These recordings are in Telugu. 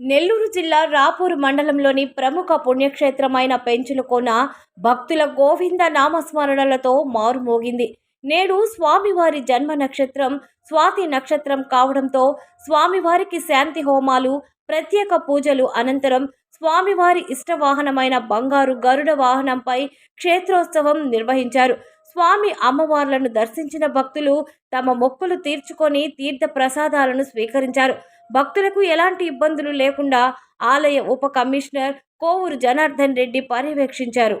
నెల్లూరు జిల్లా రాపూరు మండలంలోని ప్రముఖ పుణ్యక్షేత్రమైన పెంచులకోన భక్తుల గోవింద నామస్మరణలతో మారుమోగింది. నేడు స్వామివారి జన్మ నక్షత్రం స్వాతి నక్షత్రం కావడంతో స్వామివారికి శాంతి హోమాలు, ప్రత్యేక పూజలు అనంతరం స్వామివారి ఇష్టవాహనమైన బంగారు గరుడ వాహనంపై క్షేత్రోత్సవం నిర్వహించారు. స్వామి అమ్మవార్లను దర్శించిన భక్తులు తమ మొక్కులు తీర్చుకొని తీర్థ ప్రసాదాలను స్వీకరించారు. భక్తులకు ఎలాంటి ఇబ్బందులు లేకుండా ఆలయ ఉప కమిషనర్ కోవూరు జనార్దన్ రెడ్డి పర్యవేక్షించారు.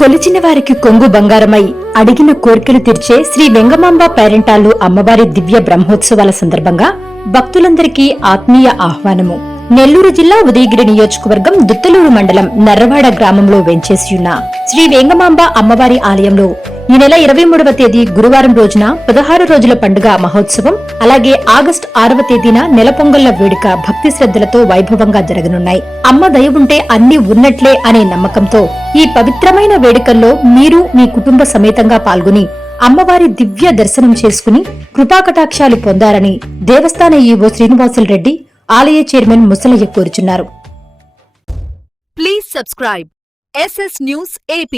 కొలిచిన వారికి కొంగు బంగారమై అడిగిన కోర్కెలు తీర్చే శ్రీ వెంగమాంబ పేరెంటాలు అమ్మవారి దివ్య బ్రహ్మోత్సవాల సందర్భంగా భక్తులందరికీ ఆత్మీయ ఆహ్వానము. నెల్లూరు జిల్లా ఉదయగిరి నియోజకవర్గం దుత్తలూరు మండలం నర్రవాడ గ్రామంలో వెంచేసియున్న శ్రీ వెంగమాంబ అమ్మవారి ఆలయంలో ఈ నెల 23వ తేదీ గురువారం రోజున 16 రోజుల పండుగ మహోత్సవం, అలాగే ఆగస్టు 6వ తేదీన నెలపొంగళ్ల వేడుక భక్తి శ్రద్ధలతో వైభవంగా జరగనున్నాయి. అమ్మ దయ ఉంటే అన్ని ఉన్నట్లే అనే నమ్మకంతో ఈ పవిత్రమైన వేడుకల్లో మీరు మీ కుటుంబ సమేతంగా పాల్గొని అమ్మవారి దివ్య దర్శనం చేసుకుని కృపాకటాక్షాలు పొందారని దేవస్థాన ఈవో శ్రీనివాసులు రెడ్డి, ఆలయ చైర్మన్ ముసలయ్య కోరుచున్నారు. Please subscribe SS News AP.